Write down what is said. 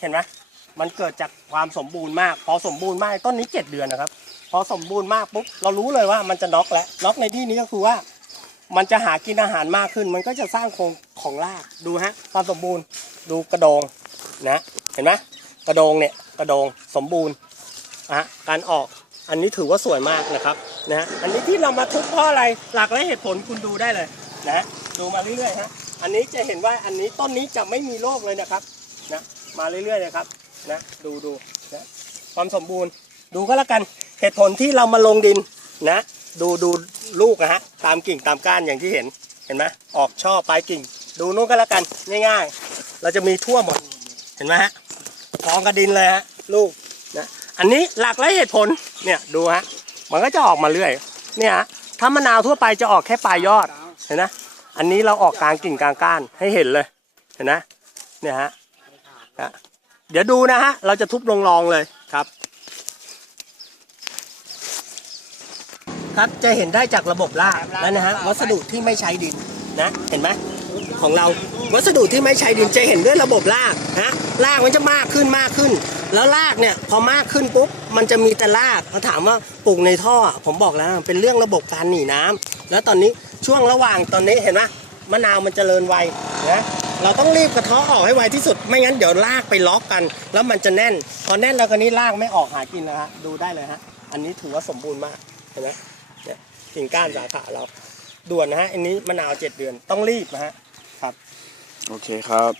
เห็นไหมมันเกิดจากความสมบูรณ์มาก พอสมบูรณ์มากต้นนี้เจ็ดเดือนนะครับ พอสมบูรณ์มากปุ๊บเรารู้เลยว่ามันจะน็อกแล้วน็อกในที่นี้ก็คือว่า มันจะหากินอาหารมากขึ้น มันก็จะสร้างโครงของรากดูฮะความสมบูรณ์ดูกระโดงนะเห็นไหมกระโดงเนี่ยกระโดงสมบูรณ์อะการออกอันนี้ถือว่าสวยมากนะครับนะฮะอันนี้ที่เรามาทุบเพราะอะไรหลักและเหตุผลคุณดูได้เลยนะดูมาเรื่อยๆฮะอันนี้จะเห็นว่าอันนี้ต้นนี้จะไม่มีโรคเลยนะครับนะ มาเรื่อยๆนะครับนะดูดูนะความสมบูรณ์ดูก็แล้วกันเหตุผลที่เรามาลงดินนะ ดูดูลูกนะฮะตามกิ่งตามก้านอย่างที่เห็นเห็นไหมออกช่อปลายกิ่ง ดูนู้นก็แล้วกันง่าย ๆ เราจะมีทั่วหมดเห็นไหมฮะกองกระดินเลยฮะลูกนะอันนี้หลักและเหตุผลเนี่ยดูฮะมันก็จะออกมาเรื่อยเนี่ยฮะถ้ามะนาวทั่วไปจะออกแค่ปลายยอดเห็นไหมอันนี้เราออกกลางกิ่งกลางก้านให้เห็นเลยเห็นไหมเนี่ยฮะ เดี๋ยวดูนะฮะ เราจะทุบลงรองเลยครับ ครับจะเห็นได้จากระบบรากแล้วนะฮะวัสดุที่ไม่ใช้ดินนะ เห็นไหมของเราวัสดุที่ไม่ใช้ดินจะเห็นด้วยระบบรากนะรากมันจะมากขึ้นมากขึ้น แล้วรากเนี่ยพอมากขึ้นปุ๊บมันจะมีแต่รากเขาถามว่าปลูกในท่อ ผมบอกแล้วเป็นเรื่องระบบการหนีน้ำแล้วตอนนี้ช่วงระหว่างตอนนี้เห็นไหมมะนาวมันเจริญไวนะ เราต้องรีบกระเทาะออกให้ไวที่สุด ไม่งั้นเดี๋ยวลากไปล็อกกัน แล้วมันจะแน่น พอแน่นแล้วก็นี้ลากไม่ออกหากินนะฮะ ดูได้เลยฮะ อันนี้ถือว่าสมบูรณ์มาก เห็นไหมเนี่ยกิ่งก้านสาขาเรา ด่วนนะฮะ อันนี้มะนาวเจ็ดเดือน ต้องรีบนะฮะ ครับ โอเคครับ